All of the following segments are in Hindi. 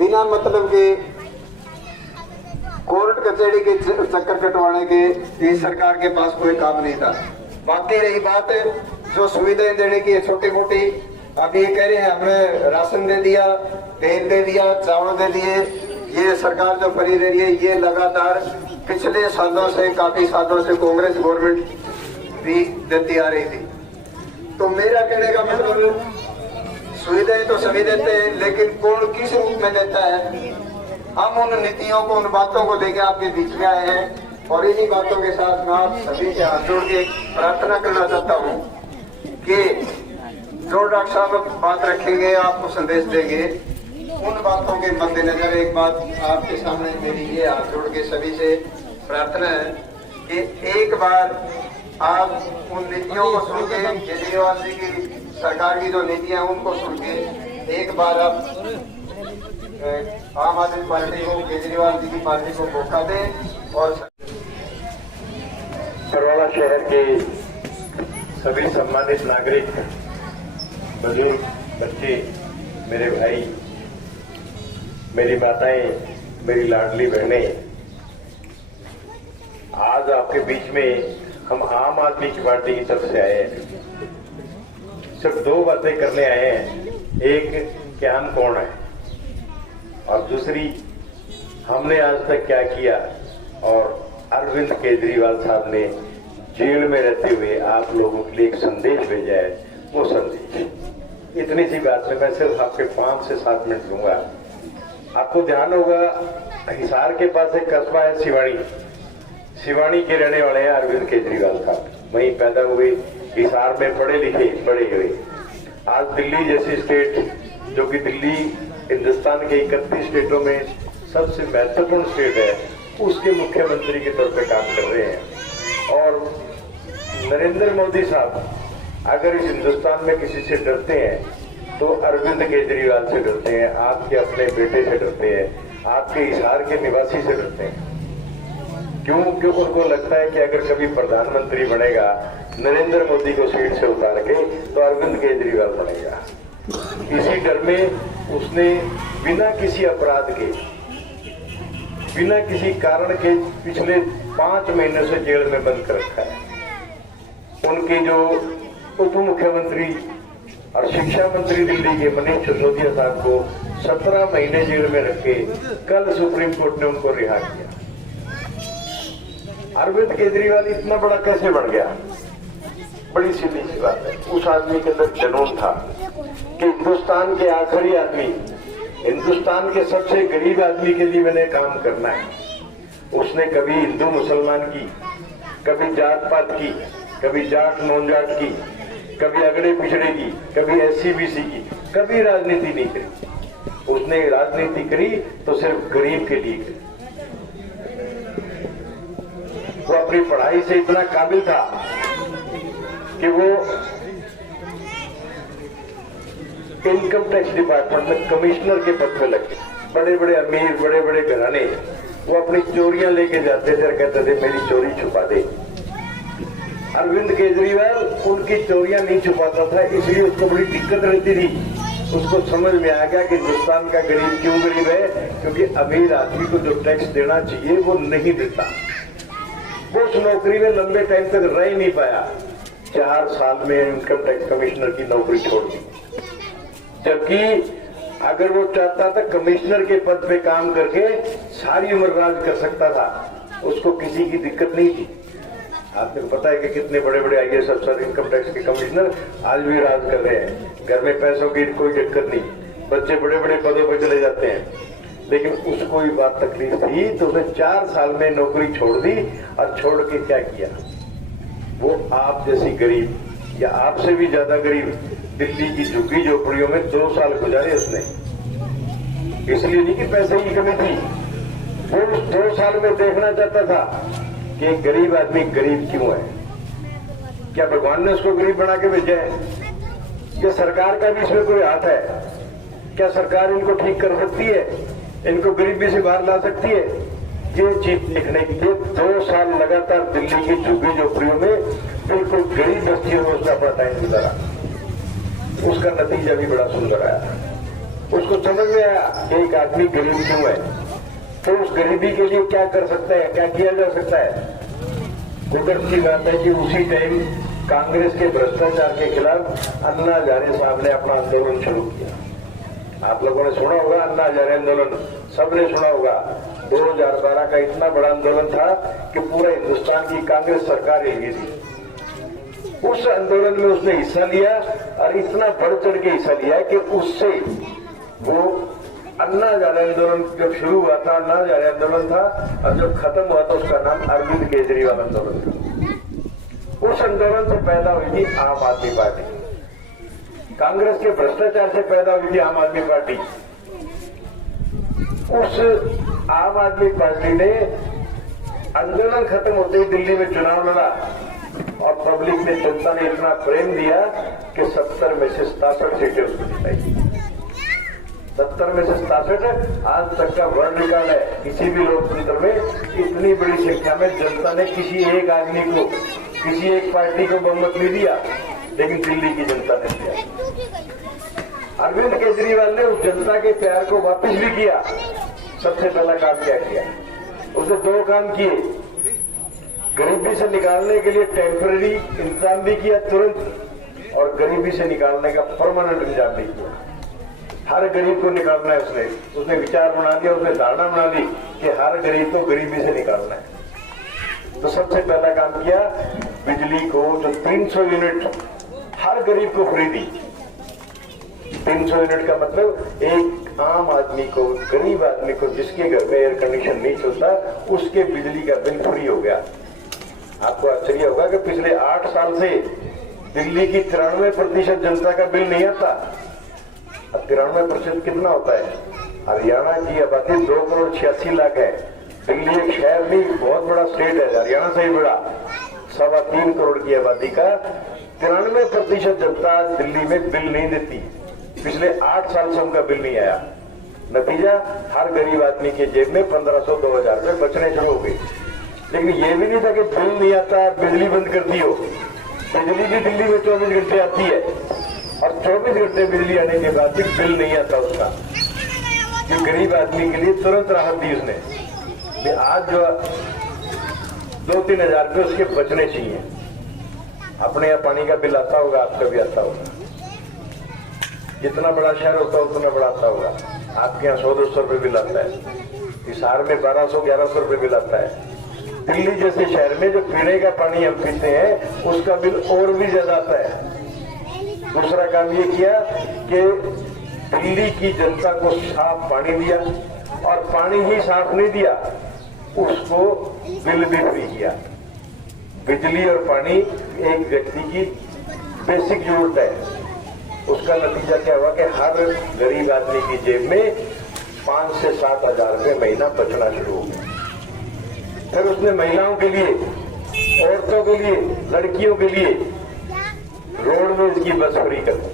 बिना मतलब के कोर्ट कचहरी के चक्कर कटवाने के इस सरकार के पास कोई काम नहीं था। बाकी रही बात जो सुविधाएं देने की छोटी मोटी, अब ये कह रहे हैं हमने राशन दे दिया, तेल दे दिया, चावल दे दिए, ये सरकार जो फ्री दे रही है, ये लगातार पिछले सालों से, काफी सालों से कांग्रेस गवर्नमेंट भी देती आ रही थी। तो मेरा कहने का मतलब सुविधाएं तो सभी देते हैं, लेकिन कौन किस रूप में देता है, हम उन नीतियों को, उन बातों को लेकर आपके बीच में आए हैं। और इन्हीं बातों के साथ मैं आप सभी के हाथ जोड़ के प्रार्थना करना चाहता हूँ कि जो डॉक्टर साहब बात रखेंगे, आपको संदेश देंगे, उन बातों के मद्देनजर एक बात आपके सामने मेरी ये हाथ जोड़ के सभी से प्रार्थना है कि एक बार आप उन नीतियों को सुन के, केजरीवाल जी की सरकार की जो नीतियां उनको सुन के एक बार आप आम आदमी पार्टी को, केजरीवाल जी की पार्टी को मौका दें। और बरवाला शहर के सभी सम्मानित नागरिक, बुजुर्ग, बच्चे, मेरे भाई, मेरी माताएं, मेरी लाडली बहनें, आज आपके बीच में हम आम आदमी की पार्टी की तरफ से आए हैं। सिर्फ दो बातें करने आए हैं। एक, कि हम कौन है, और दूसरी, हमने आज तक क्या किया, और अरविंद केजरीवाल साहब ने जेल में रहते हुए आप लोगों के लिए एक संदेश भेजा है, वो संदेश। इतनी सी बात में मैं सिर्फ आपके 5 से 7 मिनट दूंगा। आपको ध्यान होगा, हिसार के पास एक कस्बा है सिवानी, सिवानी के रहने वाले हैं अरविंद केजरीवाल साहब। वहीं पैदा हुए, हिसार में पढ़े लिखे, बड़े हुए। आज दिल्ली जैसी स्टेट, जो कि दिल्ली हिंदुस्तान के 31 स्टेटों में सबसे महत्वपूर्ण स्टेट है, उसके मुख्यमंत्री के तौर पर काम कर रहे हैं। और नरेंद्र मोदी साहब अगर इस हिंदुस्तान में किसी से डरते हैं तो अरविंद केजरीवाल से डरते हैं, आपके अपने बेटे से डरते हैं, आपके हिसार के निवासी से डरते हैं। क्यों? क्योंकि उनको लगता है कि अगर कभी प्रधानमंत्री बनेगा नरेंद्र मोदी को सीट से उतार के, तो अरविंद केजरीवाल बनेगा। इसी डर में उसने बिना किसी अपराध के, बिना किसी कारण के पिछले 5 महीने से जेल में बंद कर रखा है। उनके जो उप मुख्यमंत्री और शिक्षा मंत्री दिल्ली के मनीष सिसोदिया साहब को 17 महीने जेल में रख के कल सुप्रीम कोर्ट ने उनको रिहा किया। अरविंद केजरीवाल इतना बड़ा कैसे बन गया? बड़ी सीधी सी बात है। उस आदमी के अंदर जुनून था कि हिंदुस्तान के आखिरी आदमी, हिंदुस्तान के सबसे गरीब आदमी के लिए मैंने काम करना है। उसने कभी हिंदू मुसलमान की, कभी जात पात की, कभी जाट नॉन जाट की, कभी अगड़े पिछड़े की, कभी SC BC की, कभी राजनीति नहीं करी। उसने राजनीति करी तो सिर्फ गरीब के लिए करी। वो अपनी पढ़ाई से इतना काबिल था कि वो इनकम टैक्स डिपार्टमेंट में कमिश्नर के पद पर लगे। बड़े बड़े अमीर, बड़े बड़े घराने वो अपनी चोरियां लेके जाते थे और कहते थे मेरी चोरी छुपा दे। अरविंद केजरीवाल उनकी चोरियां नहीं छुपाता था, इसलिए उसको बड़ी दिक्कत रहती थी। उसको समझ में आ गया कि हिंदुस्तान का गरीब क्यों गरीब है, क्योंकि अमीर आदमी को जो टैक्स देना चाहिए वो नहीं देता। वो उस नौकरी में लंबे टाइम तक रह ही नहीं पाया। 4 साल में इनकम टैक्स कमिश्नर की नौकरी छोड़ दी, जबकि अगर वो चाहता था कमिश्नर के पद पे काम करके सारी उम्र राज कर सकता था, उसको किसी की दिक्कत नहीं थी। आपको पता है कि कितने बड़े बड़े IAS अफसर, इनकम टैक्स के कमिश्नर आज भी राज कर रहे हैं। घर में पैसों की कोई दिक्कत नहीं, बच्चे बड़े बड़े पदों पर चले जाते हैं। लेकिन उसको ये बात तकलीफ थी तो उसने 4 साल में नौकरी छोड़ दी। और छोड़ के क्या किया? वो आप जैसी गरीब या आपसे भी ज्यादा गरीब दिल्ली की झुग्गी झोपड़ियों में 2 साल गुजारे उसने। इसलिए नहीं कि पैसे की कमी थी, वो उस 2 साल में देखना चाहता था कि गरीब आदमी गरीब क्यों है। क्या भगवान ने उसको गरीब बना के भेजा है? क्या सरकार का भी इसमें कोई हाथ है? क्या सरकार इनको ठीक कर सकती है? इनको गरीबी से बाहर ला सकती है? ये चीज देखने के लिए 2 साल लगातार दिल्ली की झुग्गी झोपड़ियों में बिल्कुल गरीब बस्तियों में उसने अपना टाइम गुजारा। उसका नतीजा भी बड़ा सुंदर आया। उसको समझ में आया कि एक आदमी गरीब क्यों है, तो उस गरीबी के लिए क्या कर सकता है, क्या किया जा सकता है। कुदरत की बात है कि उसी टाइम कांग्रेस के भ्रष्टाचार के खिलाफ अन्ना हजारे साहब ने अपना आंदोलन शुरू किया। आप लोगों ने सुना होगा अन्ना हजारे आंदोलन, सबने सुना होगा। 2012 का इतना बड़ा आंदोलन था कि पूरे हिंदुस्तान की कांग्रेस सरकार हिल गई थी। उस आंदोलन में उसने हिस्सा लिया और इतना बढ़ चढ़ के हिस्सा लिया कि उससे वो अन्ना हजारे आंदोलन जब शुरू हुआ था, अन्ना हजारे आंदोलन था, और जब खत्म हुआ तो उसका नाम अरविंद केजरीवाल आंदोलन था। उस आंदोलन से पैदा हुई थी आम आदमी पार्टी, कांग्रेस के भ्रष्टाचार से पैदा हुई थी आम आदमी पार्टी। उस आम आदमी पार्टी ने आंदोलन खत्म होते ही दिल्ली में चुनाव लड़ा और पब्लिक ने, जनता ने इतना प्रेम दिया कि 70 में से 67 सीटें उसको जिताई। 70 में से 67 आज तक का वर्ल्ड रिकॉर्ड है। किसी भी लोकतंत्र में इतनी बड़ी संख्या में जनता ने किसी एक आदमी को, किसी एक पार्टी को बहुमत नहीं दिया, लेकिन दिल्ली की जनता ने दिया। अरविंद केजरीवाल ने उस जनता के प्यार को वापस भी किया। सबसे पहला काम क्या किया, उसने 2 काम किए। गरीबी से निकालने के लिए टेम्पररी इंतजाम भी किया तुरंत, और गरीबी से निकालने का परमानेंट इंतजाम भी किया। हर गरीब को निकालना है उसने विचार बना दिया, उसने धारणा बना दी कि हर गरीब को गरीबी से निकालना है। तो सबसे पहला काम किया, बिजली को जो 300 यूनिट हर गरीब को फ्री दी। 300 यूनिट का मतलब एक आम आदमी को, गरीब आदमी को जिसके घर में एयर कंडीशन नहीं चलता, उसके बिजली का बिल फ्री हो गया। आपको आश्चर्य होगा कि पिछले 8 साल से दिल्ली की 93% जनता का बिल नहीं आता। 93% कितना होता है? हरियाणा की आबादी 2,86,00,000 है। दिल्ली एक शहर नहीं, बहुत बड़ा स्टेट है, हरियाणा से ही बड़ा। 3.25 करोड़ की आबादी का 93% जनता दिल्ली में बिल नहीं देती। पिछले 8 साल से उनका बिल नहीं आया। नतीजा, हर गरीब आदमी के जेब में 1500-2000 रुपए बचने शुरू हो गए। लेकिन ये भी नहीं था कि बिल नहीं आता, बिजली बंद कर दी हो। बिजली भी दिल्ली में 24 घंटे आती है, और 24 घंटे बिजली आने के बाद भी बिल नहीं आता उसका। जो गरीब आदमी के लिए तुरंत राहत दी उसने। आज जो 2-3 हजार रुपये उसके बचने चाहिए। अपने यहाँ पानी का बिल आता होगा, आपका भी आता होगा। जितना बड़ा शहर होता है उतना बड़ा आता होगा। आपके यहाँ 100-200 रुपये बिल आता है, हिसार में 1200-1100 रुपये बिल आता है। दिल्ली जैसे शहर में जो पीने का पानी हम पीते हैं उसका बिल और भी ज्यादा आता है। दूसरा काम ये किया कि दिल्ली की जनता को साफ पानी दिया, और पानी ही साफ नहीं दिया, उसको बिल भी फ्री किया। बिजली और पानी एक व्यक्ति की बेसिक जरूरत है। उसका नतीजा क्या हुआ कि हर गरीब आदमी की जेब में 5 से 7 हजार रुपये महीना बचना शुरू हो गया। फिर उसने महिलाओं के लिए, औरतों के लिए, लड़कियों के लिए रोडवेज की बस फ्री कर दी।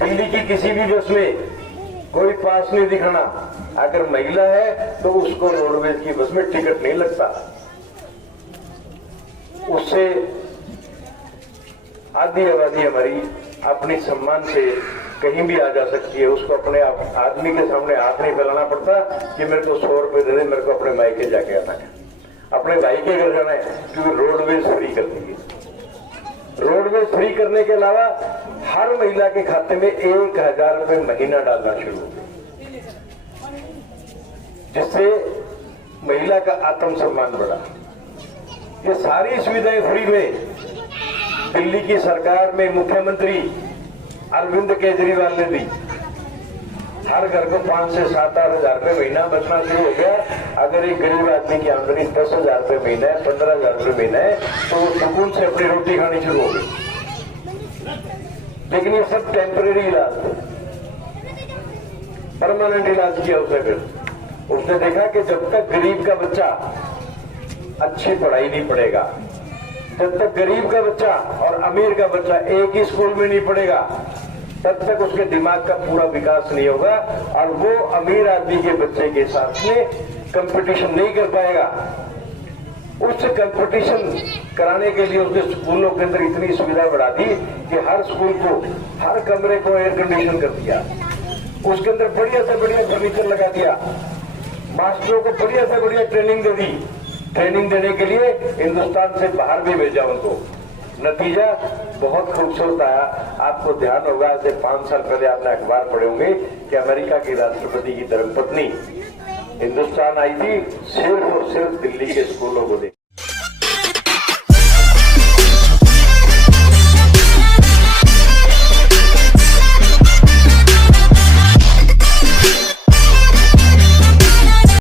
दिल्ली की किसी भी बस में कोई पास नहीं दिखाना, अगर महिला है तो उसको रोडवेज की बस में टिकट नहीं लगता। उससे आधी आबादी हमारी अपनी सम्मान से कहीं भी आ जा सकती है। उसको अपने आदमी के सामने हाथ नहीं फैलाना पड़ता कि मेरे को 100 रुपए दे दे, मेरे को अपने मायके जाके आना है, अपने भाई के घर जाना है, क्योंकि रोडवेज फ्री कर देंगे। रोडवेज फ्री करने के अलावा हर महिला के खाते में 1000 रुपए महीना डालना शुरू हो गया, जिससे महिला का आत्मसम्मान बढ़ा। ये सारी सुविधाएं फ्री में दिल्ली की सरकार में मुख्यमंत्री अरविंद केजरीवाल ने दी। हर घर को 5 से 7 हजार रुपये महीना बचना शुरू हो गया। अगर एक गरीब आदमी की आमदनी 10,000 रुपये महीना है, 15,000 रुपये महीना है, तो वो सुकून से अपनी रोटी खानी शुरू हो गई। लेकिन ये सब टेम्परेरी इलाज थे, परमानेंट इलाज किया उसने। फिर उसने देखा कि जब तक गरीब का बच्चा अच्छी पढ़ाई नहीं पढ़ेगा, जब तक गरीब का बच्चा और अमीर का बच्चा एक ही स्कूल में नहीं पढ़ेगा, तब तक उसके दिमाग का पूरा विकास नहीं होगा, और वो अमीर आदमी के बच्चे के साथ में कंपटीशन नहीं कर पाएगा। उस कंपटीशन कराने के लिए उसने स्कूलों के अंदर इतनी सुविधा बढ़ा दी कि हर स्कूल को, हर कमरे को एयर कंडीशन कर दिया। उसके अंदर बढ़िया से बढ़िया फर्नीचर लगा दिया, मास्टरों को बढ़िया से बढ़िया ट्रेनिंग दे दी। ट्रेनिंग देने के लिए हिंदुस्तान से बाहर भी भेजा उनको। नतीजा बहुत खूबसूरत आया। आपको ध्यान होगा, ऐसे 5 साल पहले आपने अखबार पढ़े होंगे कि अमेरिका की राष्ट्रपति की धर्मपत्नी हिंदुस्तान आई थी सिर्फ और सिर्फ दिल्ली के स्कूलों को देख।